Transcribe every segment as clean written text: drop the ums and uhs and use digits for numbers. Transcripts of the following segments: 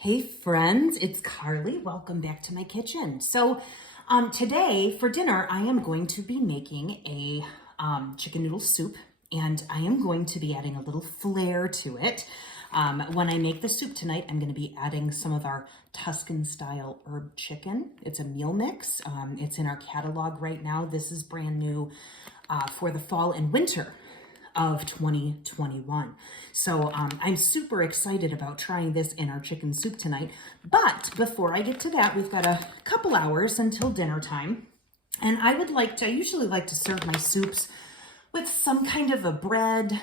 Hey friends, it's Carly. Welcome back to my kitchen. So today for dinner, I am going to be making a chicken noodle soup, and I am going to be adding a little flair to it. When I make the soup tonight, I'm going to be adding some of our Tuscan Style Herb Chicken. It's a meal mix. It's in our catalog right now. This is brand new for the fall and winter of 2021. So I'm super excited about trying this in our chicken soup tonight. But before I get to that, we've got a couple hours until dinner time. And I usually like to serve my soups with some kind of a bread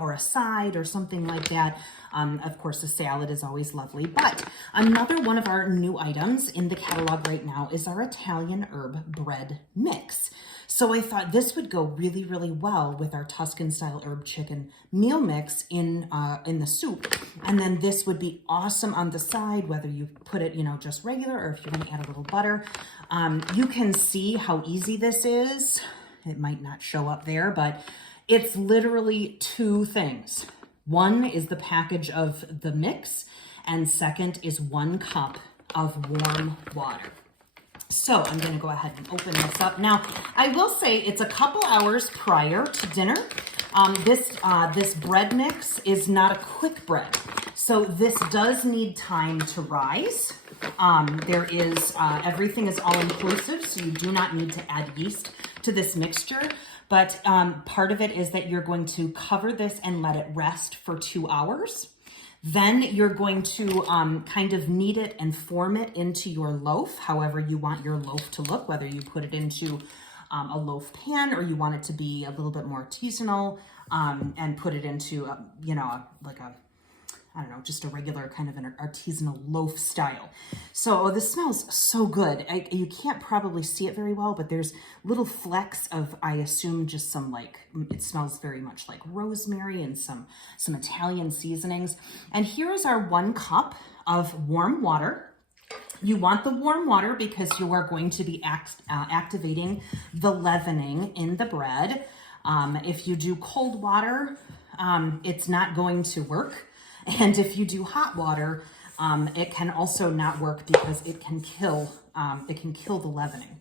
or a side or something like that. Of course, a salad is always lovely. But another one of our new items in the catalog right now is our Italian herb bread mix. So I thought this would go really, really well with our Tuscan Style Herb Chicken meal mix in the soup. And then this would be awesome on the side, whether you put it, just regular, or if you want to add a little butter. You can see how easy this is. It might not show up there, but it's literally two things. One is the package of the mix, and second is 1 cup of warm water. So I'm going to go ahead and open this up. Now, I will say it's a couple hours prior to dinner. This bread mix is not a quick bread, so this does need time to rise. Everything is all inclusive, so you do not need to add yeast to this mixture. But part of it is that you're going to cover this and let it rest for 2 hours. Then you're going to kind of knead it and form it into your loaf, however you want your loaf to look, whether you put it into a loaf pan or you want it to be a little bit more artisanal and put it into, just a regular kind of an artisanal loaf style. So this smells so good. You can't probably see it very well, but there's little flecks of, I assume, just some it smells very much like rosemary and some Italian seasonings. And here is our 1 cup of warm water. You want the warm water because you are going to be activating the leavening in the bread. If you do cold water, it's not going to work. And if you do hot water, it can also not work because it can kill the leavening.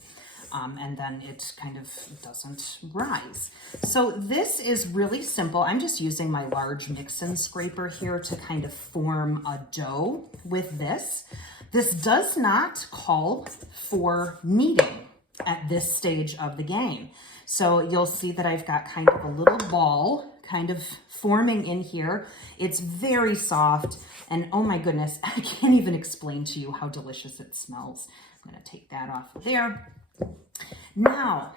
And then it kind of doesn't rise. So this is really simple. I'm just using my large mix-in scraper here to kind of form a dough with this. This does not call for kneading at this stage of the game. So you'll see that I've got kind of a little ball kind of forming in here. It's very soft, and oh my goodness, I can't even explain to you how delicious it smells. I'm gonna take that off of there. Now,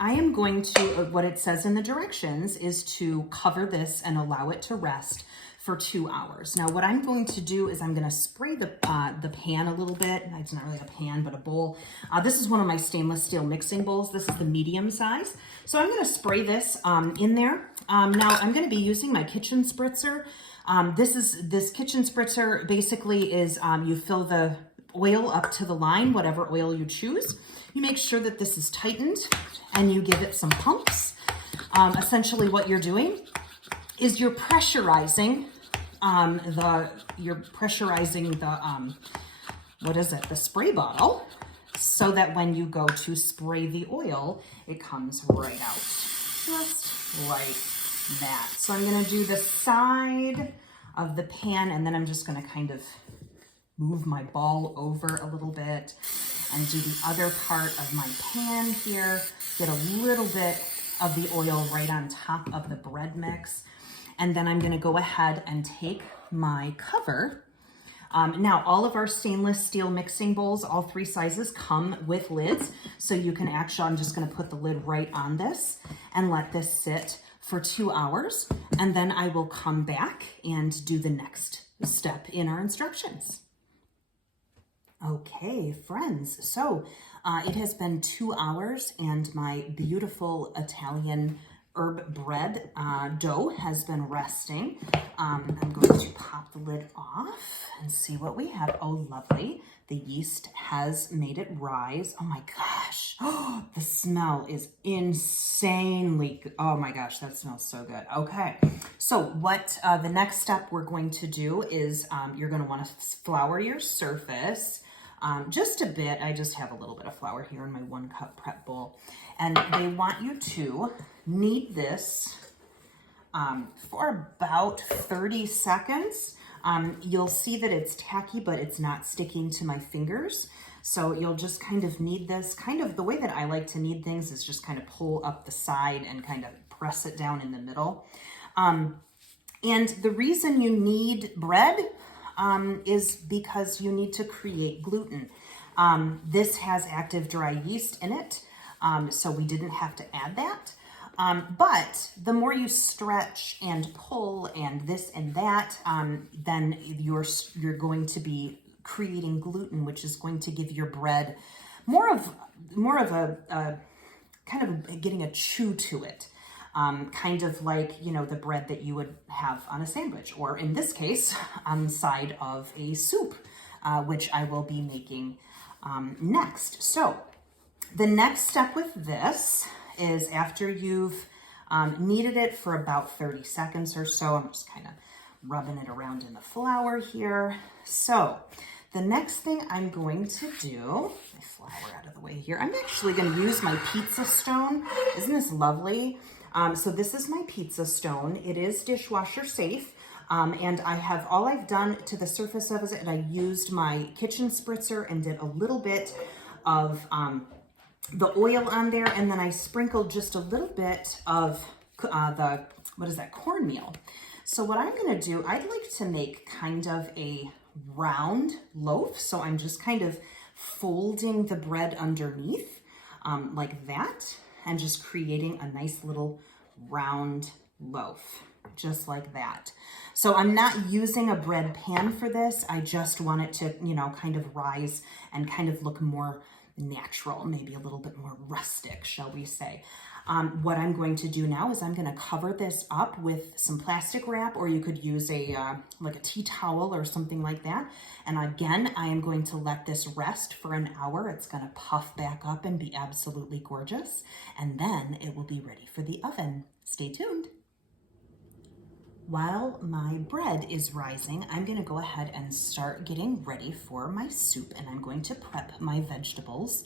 I am going to, what it says in the directions is to cover this and allow it to rest for 2 hours. Now, what I'm going to do is I'm going to spray the pan a little bit. It's not really a pan, but a bowl. This is one of my stainless steel mixing bowls. This is the medium size. So I'm going to spray this in there. Now, I'm going to be using my kitchen spritzer. This kitchen spritzer basically is you fill the oil up to the line, whatever oil you choose. You make sure that this is tightened and you give it some pumps. Essentially what you're doing is you're pressurizing the spray bottle, so that when you go to spray the oil, it comes right out, just like that. So I'm gonna do the side of the pan, and then I'm just gonna kind of move my ball over a little bit and do the other part of my pan here, get a little bit of the oil right on top of the bread mix. And then I'm gonna go ahead and take my cover. Now, all of our stainless steel mixing bowls, all 3 sizes, come with lids. So you can actually, I'm just gonna put the lid right on this and let this sit for 2 hours. And then I will come back and do the next step in our instructions. Okay, friends, so it has been 2 hours and my beautiful Italian herb bread dough has been resting. I'm going to pop the lid off and see what we have. Oh, lovely. The yeast has made it rise. Oh my gosh. Oh, the smell is insanely good. Oh my gosh, that smells so good. Okay. So what the next step we're going to do is you're going to want to flour your surface. Just a bit. I just have a little bit of flour here in my 1 cup prep bowl. And they want you to knead this for about 30 seconds. You'll see that it's tacky, but it's not sticking to my fingers. So you'll just kind of knead this. Kind of the way that I like to knead things is just kind of pull up the side and kind of press it down in the middle. And the reason you need bread is because you need to create gluten. This has active dry yeast in it, so we didn't have to add that. But the more you stretch and pull and this and that, then you're going to be creating gluten, which is going to give your bread more of a kind of getting a chew to it. Kind of like, you know, the bread that you would have on a sandwich, or in this case, on the side of a soup, which I will be making next. So the next step with this is after you've kneaded it for about 30 seconds or so, I'm just kind of rubbing it around in the flour here. So the next thing I'm going to do, my flour out of the way here, I'm actually going to use my pizza stone. Isn't this lovely? So this is my pizza stone. It is dishwasher safe. And all I've done to the surface of it, I used my kitchen spritzer and did a little bit of the oil on there. And then I sprinkled just a little bit of cornmeal. So what I'm going to do, I'd like to make kind of a round loaf. So I'm just kind of folding the bread underneath like that, and just creating a nice little round loaf, just like that. So I'm not using a bread pan for this. I just want it to, you know, kind of rise and kind of look more natural, maybe a little bit more rustic, shall we say. What I'm going to do now is I'm going to cover this up with some plastic wrap, or you could use like a tea towel or something like that. And again, I am going to let this rest for an hour. It's going to puff back up and be absolutely gorgeous. And then it will be ready for the oven. Stay tuned. While my bread is rising, I'm going to go ahead and start getting ready for my soup, and I'm going to prep my vegetables.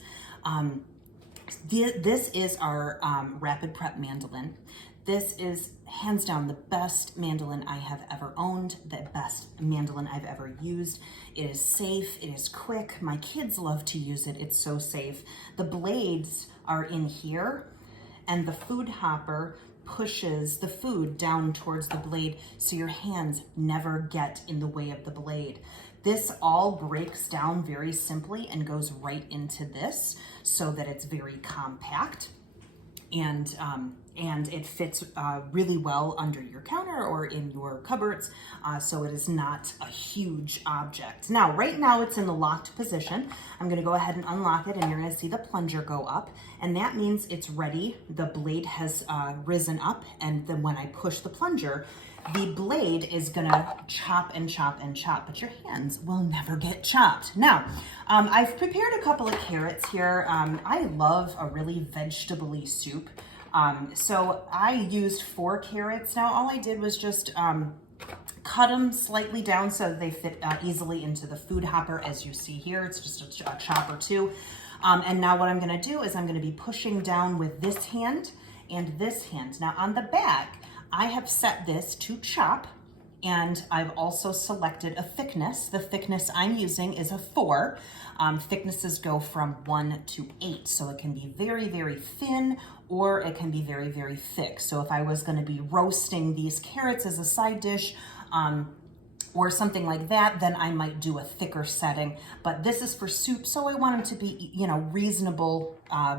This is our rapid prep mandolin. This is hands down the best mandolin I have ever owned, the best mandolin I've ever used. It is safe, it is quick. My kids love to use it. It's so safe. The blades are in here, and the food hopper pushes the food down towards the blade so your hands never get in the way of the blade. This all breaks down very simply and goes right into this so that it's very compact, and it fits really well under your counter or in your cupboards, so it is not a huge object. Now, right now it's in the locked position. I'm going to go ahead and unlock it, and you're going to see the plunger go up, and that means it's ready. The blade has risen up, and then when I push the plunger, the blade is gonna chop and chop and chop, but your hands will never get chopped. Now, I've prepared a couple of carrots here. I love a really vegetable-y soup. So I used 4 carrots. Now, all I did was just cut them slightly down so they fit easily into the food hopper, as you see here. It's just a chop or two. And now what I'm gonna do is I'm gonna be pushing down with this hand and this hand. Now, on the back, I have set this to chop, and I've also selected a thickness. The thickness I'm using is a 4. Thicknesses go from 1 to 8, so it can be very, very thin, or it can be very, very thick. So if I was going to be roasting these carrots as a side dish, or something like that, then I might do a thicker setting. But this is for soup, so I want them to be, you know, reasonable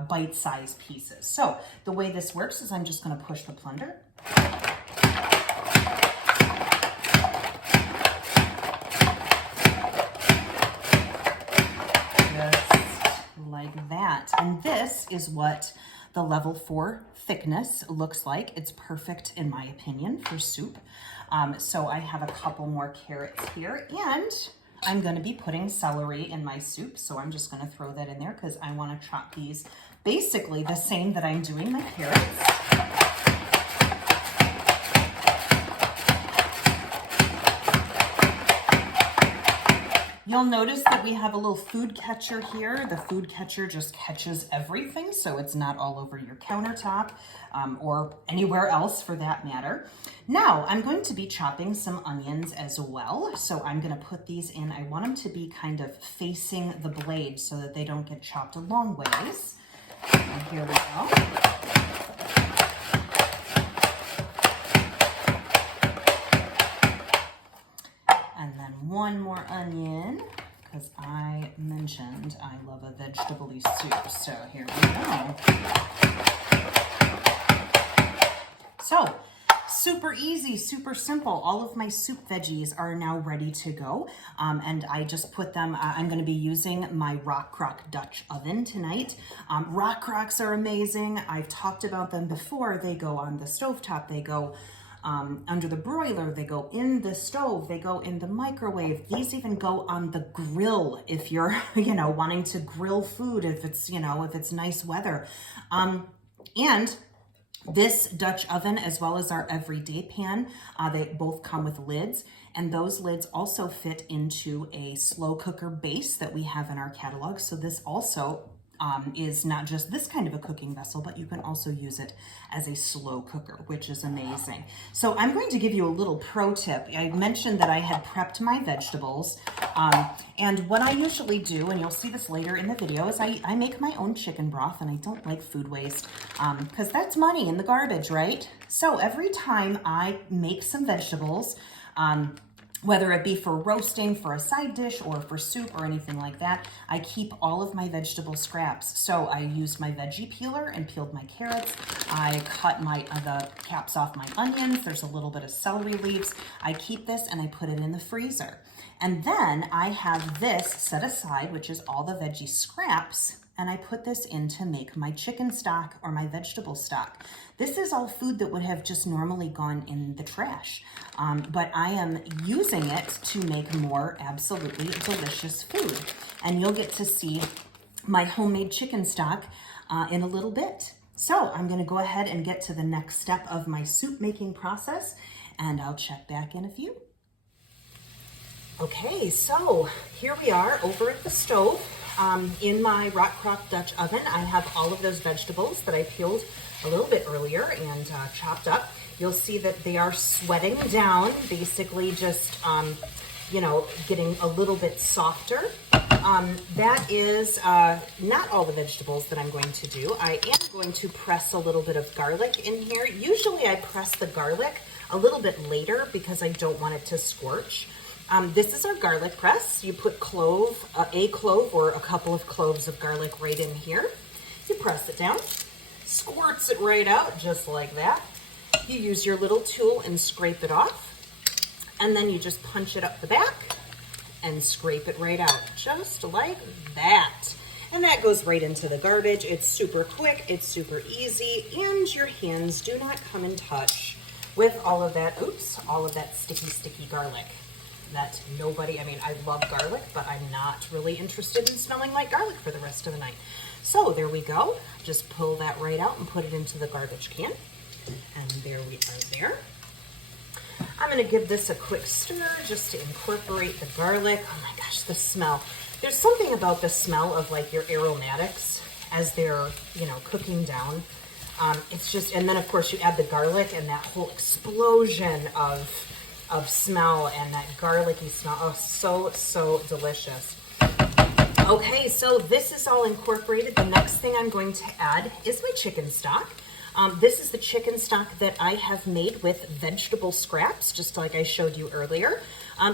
bite-sized pieces. So the way this works is I'm just going to push the plunger. Just like that. And this is what the level 4 thickness looks like. It's perfect, in my opinion, for soup. So I have a couple more carrots here, and I'm going to be putting celery in my soup. So I'm just going to throw that in there because I want to chop these basically the same that I'm doing my carrots. You'll notice that we have a little food catcher here. The food catcher just catches everything, so it's not all over your countertop or anywhere else for that matter. Now, I'm going to be chopping some onions as well. So I'm gonna put these in. I want them to be kind of facing the blade so that they don't get chopped a long ways. And here we go. And then one more onion, because I mentioned I love a vegetable-y soup. So here we go. So, super easy, super simple. All of my soup veggies are now ready to go. And I just put them, I'm gonna be using my Rock Crock Dutch oven tonight. Rock Crocks are amazing. I've talked about them before. They go on the stovetop, they go under the broiler, they go in the stove, they go in the microwave. These even go on the grill if you're, wanting to grill food, if it's, if it's nice weather. And this Dutch oven, as well as our everyday pan, they both come with lids, and those lids also fit into a slow cooker base that we have in our catalog. So this also is not just this kind of a cooking vessel, but you can also use it as a slow cooker, which is amazing. So I'm going to give you a little pro tip. I mentioned that I had prepped my vegetables, and what I usually do, and you'll see this later in the video, is I make my own chicken broth, and I don't like food waste, because that's money in the garbage, right? So every time I make some vegetables, whether it be for roasting, for a side dish, or for soup or anything like that, I keep all of my vegetable scraps. So I used my veggie peeler and peeled my carrots. I cut the caps off my onions. There's a little bit of celery leaves. I keep this and I put it in the freezer. And then I have this set aside, which is all the veggie scraps, and I put this in to make my chicken stock or my vegetable stock. This is all food that would have just normally gone in the trash, but I am using it to make more absolutely delicious food. And you'll get to see my homemade chicken stock in a little bit. So I'm gonna go ahead and get to the next step of my soup making process, and I'll check back in a few. Okay, so here we are over at the stove. In my Rock Crock Dutch oven, I have all of those vegetables that I peeled a little bit earlier and chopped up. You'll see that they are sweating down, basically just, getting a little bit softer. That is not all the vegetables that I'm going to do. I am going to press a little bit of garlic in here. Usually I press the garlic a little bit later because I don't want it to scorch. This is our garlic press. You put a clove or a couple of cloves of garlic right in here. You press it down, squirts it right out just like that. You use your little tool and scrape it off. And then you just punch it up the back and scrape it right out, just like that. And that goes right into the garbage. It's super quick, it's super easy, and your hands do not come in touch with all of that sticky garlic. That I love garlic, but I'm not really interested in smelling like garlic for the rest of the night. So there we go. Just pull that right out and put it into the garbage can. And there we are there. I'm gonna give this a quick stir just to incorporate the garlic. Oh my gosh, the smell. There's something about the smell of like your aromatics as they're, cooking down. It's just, and then of course you add the garlic and that whole explosion of smell and that garlicky smell. Oh, so delicious. Okay, so this is all incorporated. The next thing I'm going to add is my chicken stock. This is the chicken stock that I have made with vegetable scraps, just like I showed you earlier.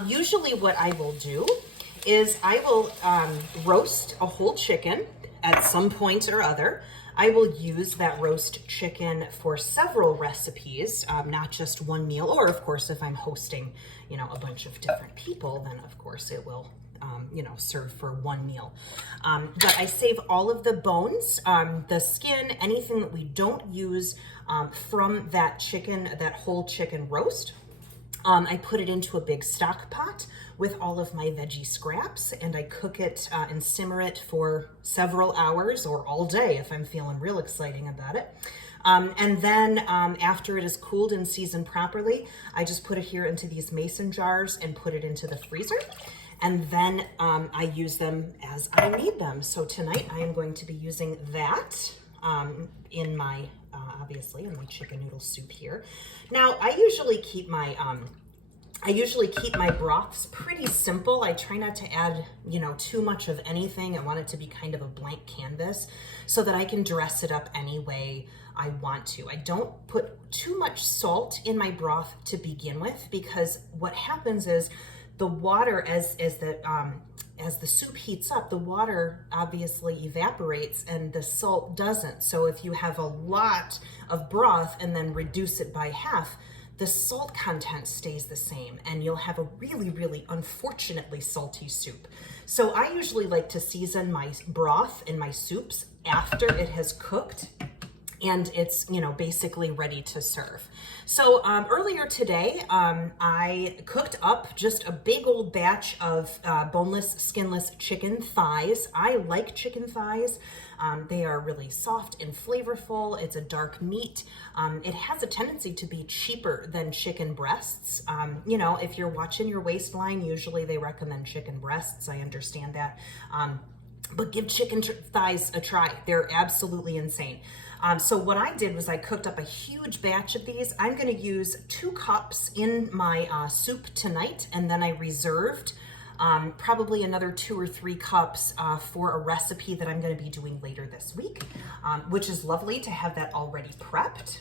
Usually what I will do is I will roast a whole chicken at some point or other. I will use that roast chicken for several recipes, not just one meal, or of course, if I'm hosting, a bunch of different people, then of course it will you know, serve for one meal. But I save all of the bones, the skin, anything that we don't use from that chicken, that whole chicken roast. I put it into a big stock pot with all of my veggie scraps, and I cook it and simmer it for several hours or all day if I'm feeling real exciting about it. And then after it is cooled and seasoned properly, I just put it here into these mason jars and put it into the freezer. And then I use them as I need them. So tonight I am going to be using that in my, obviously, in my chicken noodle soup here. Now, I usually keep my broths pretty simple. I try not to add, you know, too much of anything. I want it to be kind of a blank canvas so that I can dress it up any way I want to. I don't put too much salt in my broth to begin with, because what happens is the water, as the soup heats up, the water obviously evaporates and the salt doesn't. So if you have a lot of broth and then reduce it by half, the salt content stays the same and you'll have a really, really unfortunately salty soup. So I usually like to season my broth in my soups after it has cooked and it's, you know, basically ready to serve. So earlier today, I cooked up just a big old batch of boneless, skinless chicken thighs. I like chicken thighs. They are really soft and flavorful. It's a dark meat. It has a tendency to be cheaper than chicken breasts. You know, if you're watching your waistline, usually they recommend chicken breasts. I understand that. But give chicken thighs a try. They're absolutely insane. So what I did was I cooked up a huge batch of these. I'm going to use 2 cups in my soup tonight, and then I reserved probably another 2 or 3 cups for a recipe that I'm going to be doing later this week, which is lovely to have that already prepped.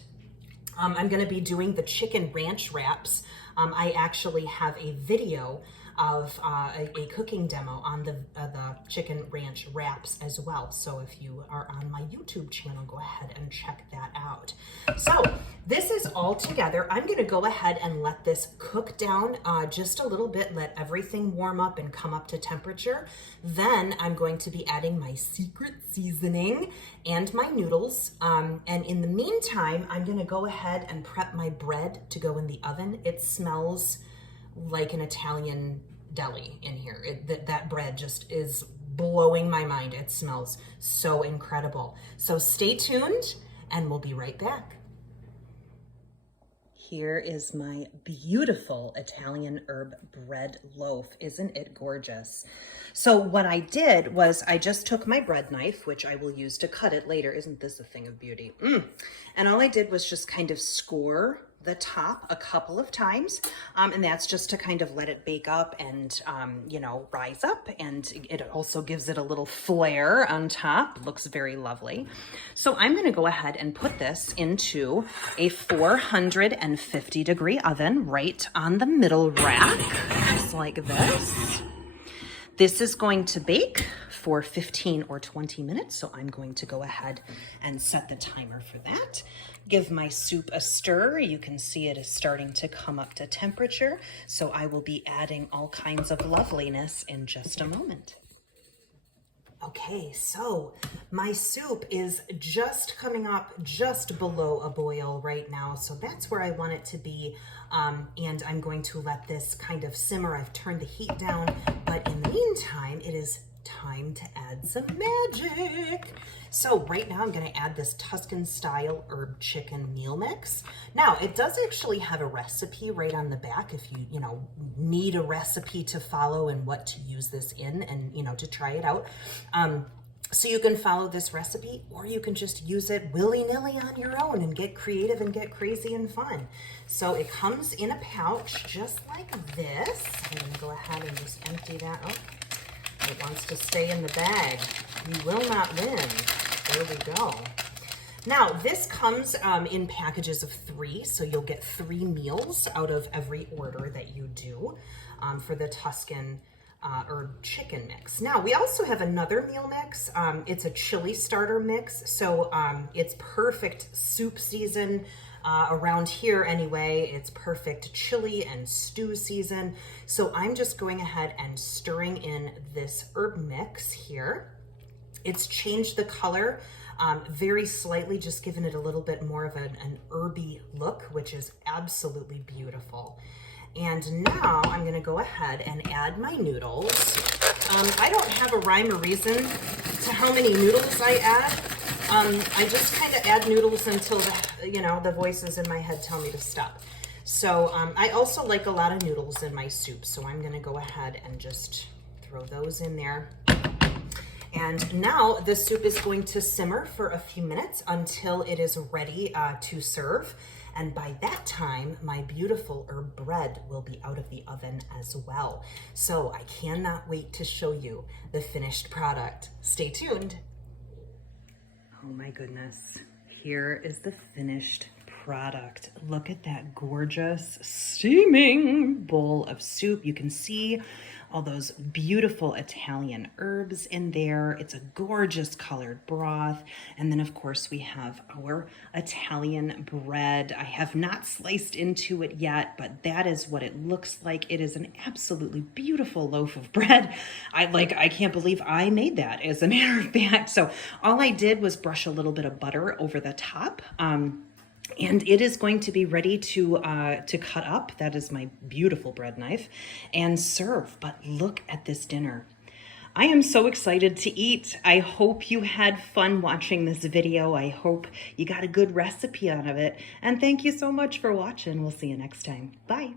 I'm going to be doing the chicken ranch wraps. I actually have a video of a cooking demo on the chicken ranch wraps as well. So if you are on my YouTube channel, go ahead and check that out. So this is all together. I'm going to go ahead and let this cook down just a little bit, let everything warm up and come up to temperature. Then I'm going to be adding my secret seasoning and my noodles. And in the meantime, I'm going to go ahead and prep my bread to go in the oven. It smells like an Italian deli in here. That bread just is blowing my mind. It smells so incredible. So stay tuned and we'll be right back. Here is my beautiful Italian herb bread loaf. Isn't it gorgeous? So what I did was I just took my bread knife, which I will use to cut it later. Isn't this a thing of beauty? And all I did was just kind of score the top a couple of times, and that's just to kind of let it bake up and you know, rise up, and it also gives it a little flair on top. Looks very lovely. So I'm going to go ahead and put this into a 450-degree oven right on the middle rack, just like this. This is going to bake for 15 or 20 minutes, so I'm going to go ahead and set the timer for that. Give my soup a stir. You can see it is starting to come up to temperature, so I will be adding all kinds of loveliness in just a moment. Okay, so my soup is just coming up just below a boil right now, so that's where I want it to be, and I'm going to let this kind of simmer. I've turned the heat down, but in the meantime, it is time to add some magic. So right now I'm going to add this Tuscan Style Herb Chicken meal mix. Now it does actually have a recipe right on the back if you need a recipe to follow and what to use this in and to try it out. So you can follow this recipe, or you can just use it willy-nilly on your own and get creative and get crazy and fun. So it comes in a pouch just like this. I'm going to go ahead and just empty that out. It wants to stay in the bag. You will not win. There we go. Now, this comes in packages of 3, so you'll get 3 meals out of every order that you do for the Tuscan herb chicken mix. Now, we also have another meal mix. It's a chili starter mix, so it's perfect soup season. Around here anyway, it's perfect chili and stew season. So I'm just going ahead and stirring in this herb mix here. It's changed the color very slightly, just giving it a little bit more of an herby look, which is absolutely beautiful. And now I'm gonna go ahead and add my noodles. I don't have a rhyme or reason to how many noodles I add. I just kind of add noodles until the voices in my head tell me to stop. So I also like a lot of noodles in my soup, so I'm gonna go ahead and just throw those in there. And now the soup is going to simmer for a few minutes until it is ready to serve. And by that time, my beautiful herb bread will be out of the oven as well. So I cannot wait to show you the finished product. Stay tuned. Oh my goodness, here is the finished product. Look at that gorgeous steaming bowl of soup. You can see all those beautiful Italian herbs in there. It's a gorgeous colored broth. And then of course we have our Italian bread. I have not sliced into it yet, but that is what it looks like. It is an absolutely beautiful loaf of bread. I can't believe I made that, as a matter of fact. So all I did was brush a little bit of butter over the top. And it is going to be ready to cut up. That is my beautiful bread knife, and serve. But look at this dinner. I am so excited to eat. I hope you had fun watching this video. I hope you got a good recipe out of it. And thank you so much for watching. We'll see you next time. Bye.